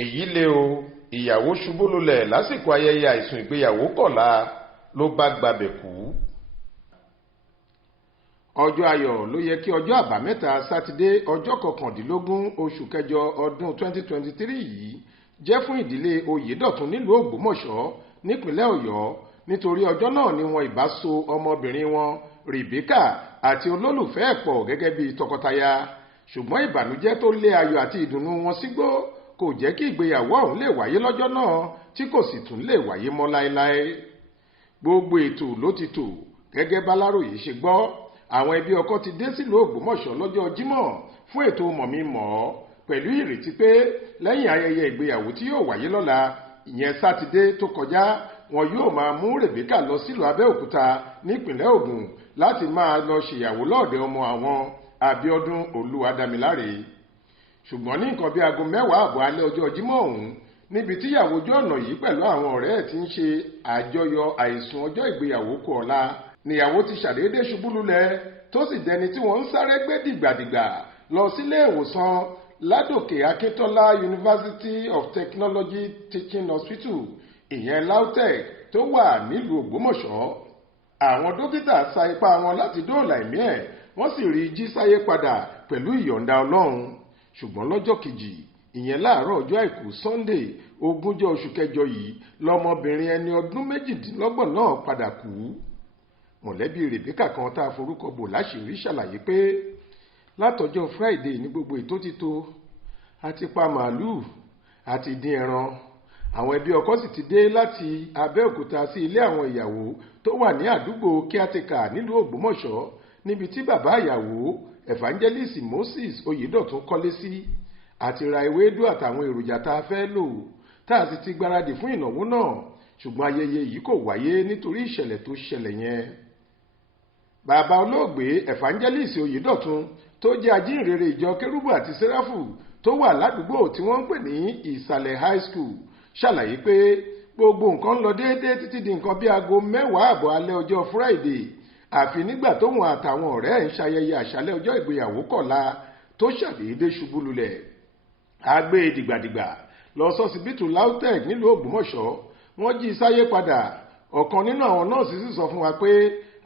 èyí lé o ìyàwó ṣubú lulẹ̀ lásìkò ayẹyẹ àìsùn ìgbéyàwó kọ̀la ló bá gbabẹ̀ kú. ọjọ́ ayọ̀ ló yẹ kí ọjọ́ àbámẹ́ta sátidé ọjọ́ 19 oṣù kẹjọ ọdún 2023 yìí jẹ́ fún ìdílé oyèdọ̀tun nílùú ògbómọ̀ṣọ́ nípínlẹ̀ ọ̀yọ́ nítorí ọjọ́ náà ni wọn ìbá so ọmọbìnrin wọn Rebecca àti olólùfẹ́ ẹ̀ pọ̀ gẹ́gẹ́ bí tọkọtaya, ṣùgbọ́n ìbànújẹ́ tó lé ayọ̀ àti ìdùnnú wọn sígbó kò jẹ́ kí ìgbéyàwó ọ̀hún lè wáyé lọ́jọ́ náà tí kò sì tún lè wáyé mọ́ láéláé. gbogbo ètò ló ti tò gẹ́gẹ́ báláròyé ṣe gbọ́. àwọn ẹbí ọkọ ti dé sílùú ògbómọ̀ṣọ́ lọ́jọ́ jímọ̀ fún ètò mọ̀mí-mọ̀ pẹ̀lú ìrètí pé lẹ́yìn ayẹyẹ ìgbéyàwó tí yóò wáyé lọ́la ìyẹn sátidé tó kọjá wọn yóò máa mú Rebecca lọ sílùú Abẹ́òkúta nípìnlẹ̀ Ògùn láti máa lọ ṣèyàwó lọ́ọ̀dẹ̀ ọmọ àwọn Abíọ́dún Olúwadámiláre. ṣùgbọ́n ní nǹkan bí aago 10:00 alẹ́ ọjọ́ jímọ̀ ọ̀hún níbi tíyàwó ojú ọ̀nà yìí pẹ̀lú àwọn ọ̀rẹ́ ẹ̀ ti ń ṣe àjọyọ̀ àìsùn ọjọ́ ìgbéyàwó kù ọ̀la níyàwó ti ṣàdédé ṣubú lulẹ̀ tó sì dẹni tí wọ́n ń sáré gbé dìgbàdìgbà lọ sílé ìwòsàn Ládòkè Akíntọ́lá University of Technology Teaching Hospital ìyẹn LAUTECH tó wà nílùú Ògbómọ̀ṣọ́. àwọn dókítà sa ipá wọn láti dóòlà ẹ̀mí ẹ̀ wọ́n sì rí jí sáyé padà pẹ̀lú ìyọ̀ǹda Ọlọ́run. ṣùgbọ́n lọ́jọ́ kejì ìyẹn láàárọ̀ ọjọ́ àìkú Sunday 20 oṣù kẹjọ yìí lọmọbìnrin ẹni ọdún 28 náà padà kú. mọ̀lẹ́bí Rebecca kan tá a forúkọ bò láṣìírí ṣàlàyé pé látọjọ́ Friday ní gbogbo ètò ti tó, àti pa màálùú àti dín ẹran. àwọn ẹbí ọkọ sì ti dé láti Abẹ́òkúta sí ilé àwọn ìyàwó tó wà ní àdúgbò kíátẹ́kà nílùú Ògbómọ̀ṣọ́ níbi tí bàbá ìyàwó Evangelist Moses Oyèdọ̀tun kọ́lé sí, àti ra ewédú àtàwọn èròjà tá a fẹ́ lò tá a sì ti gbáradì fún ìnáwó náà. ṣùgbọ́n ayẹyẹ yìí kò wáyé nítorí ìṣẹ̀lẹ̀ tó ṣẹlẹ̀ yẹn. bàbá olóògbé Evangelist Oyèdọ̀tun tó jẹ́ ajínrere ìjọ kérúbù àti sẹ́ráfù tó wà ládùúgbò tí wọ́n ń pè ní ìsàlẹ̀ high school ṣàlàyé pé gbogbo nǹkan ń lọ déédéé títí di nǹkan bí aago 10:00 alẹ́ ọjọ́ Friday, àfi nígbà tóun àtàwọn ọ̀rẹ́ ẹ̀ ń ṣayẹyẹ àṣálẹ́ ọjọ́ ìgbéyàwó kọ̀la tó ṣàdédé ṣubú lulẹ̀. a gbé e dìgbàdìgbà lọ sọsibítù LAUTECH nílùú Ògbómọ̀ṣọ́ wọ́n jí sáyé padà. ọ̀kan nínú àwọn nọ́ọ̀sì sì sọ fún wa pé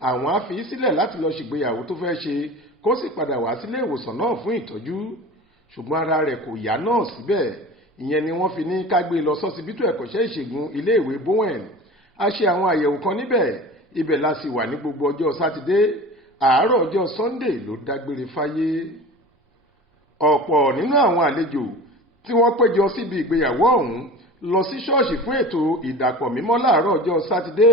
àwọn á fi í sílẹ̀ láti lọ ṣègbéyàwó tó fẹ́ ṣe kó sì padà wá sílé ìwòsàn náà fún ìtọ́jú, ṣùgbọ́n ara rẹ̀ kò yá náà síbẹ̀. ìyẹn ni wọ́n fi ní ká gbé lọ sọsibítù ẹ̀kọ́ṣẹ́ ìṣègùn iléèwé Bowen. a ṣe àwọn àyẹ̀wò kan níbẹ̀, ibẹ̀ la sì wà ní gbogbo ọjọ́ sátidé. àárọ̀ ọjọ́ Sunday ló dágbére fáyé. ọ̀pọ̀ nínú àwọn àlejò tí wọ́n péjọ síbi ìgbéyàwó ọ̀hún lọ sí ṣọ́ọ̀ṣì fún ètò ìdàpọ̀ mímọ́ láàárọ̀ ọjọ́ sátidé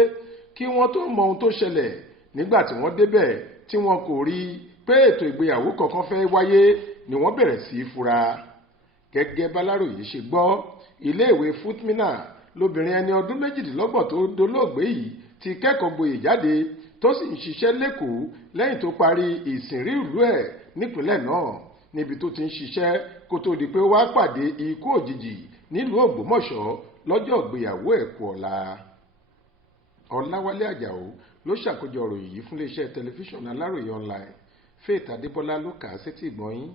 kí wọ́n tó mọ ohun tó ṣẹlẹ̀. nígbà tí wọ́n débẹ̀ tí wọn kò rí pé ètò ìgbéyàwó kankan fẹ́ wáyé ni wọ́n bẹ̀rẹ̀ sí í fura. gẹ́gẹ́ báláròyé ṣe gbọ́, iléèwé Futmina lóbìnrin ẹni ọdún 28 tó dolóògbé yìí ti kẹ́kọ̀ọ́ gboyè jáde tó sì ń ṣiṣẹ́ lẹ́kọ̀ọ́ lẹ́yìn tó parí ìsìnrí ìlú ẹ̀ nípínlẹ̀ náà, níbi tó ti ń ṣiṣẹ́ kó tó di pé wá pàdé ikú òjijì nílùú Ògbómọ̀ṣọ́ lọ́jọ́ ìgbéyàwó ẹ̀ kù ọ̀la. Ọláwálé Àjàó ló ṣàkójọ ọ̀rọ̀ yìí fún iléeṣẹ́ tẹlifíṣàn Aláròyé online. Faith Adébọ́lá ló kà á sétí ìgbọ́ yín.